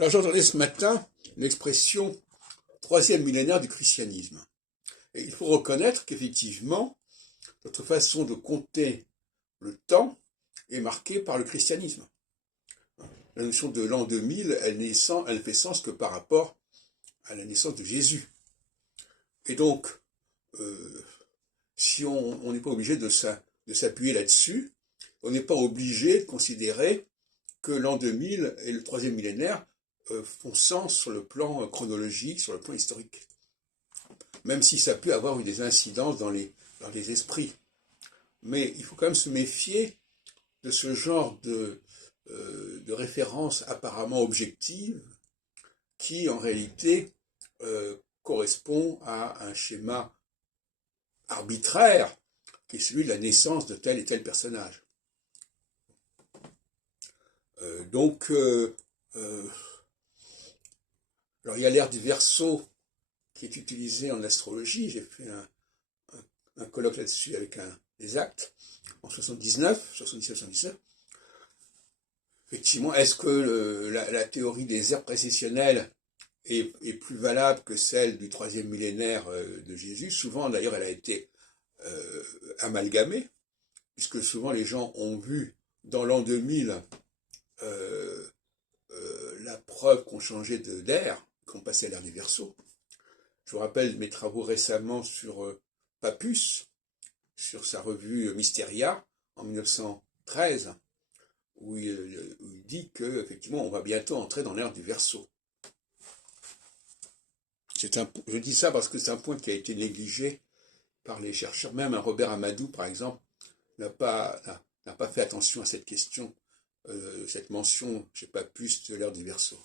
Alors j'entendais ce matin l'expression troisième millénaire du christianisme. Et il faut reconnaître qu'effectivement, notre façon de compter le temps est marquée par le christianisme. La notion de l'an 2000, elle fait sens que par rapport à la naissance de Jésus. Et donc, si on n'est pas obligé de s'appuyer là-dessus, on n'est pas obligé de considérer que l'an 2000 et le troisième millénaire font sens sur le plan chronologique, sur le plan historique. Même si ça peut avoir eu des incidences dans les esprits. Mais il faut quand même se méfier de ce genre de références apparemment objectives qui, en réalité, correspond à un schéma arbitraire qui est celui de la naissance de tel et tel personnage. Alors il y a l'ère du Verseau qui est utilisée en astrologie. J'ai fait un colloque là-dessus avec des actes en 77-79. Effectivement, est-ce que la théorie des ères précessionnelles est plus valable que celle du troisième millénaire de Jésus? Souvent, d'ailleurs, elle a été amalgamée, puisque souvent les gens ont vu dans l'an 2000 la preuve qu'on changeait d'ère, qu'on passait à l'ère du Verseau. Je vous rappelle mes travaux récemment sur Papus, sur sa revue Mysteria en 1913, où il dit qu'effectivement on va bientôt entrer dans l'ère du Verseau. Je dis ça parce que c'est un point qui a été négligé par les chercheurs. Même un Robert Amadou, par exemple, n'a pas fait attention à cette question, cette mention chez Papus de l'ère du Verseau.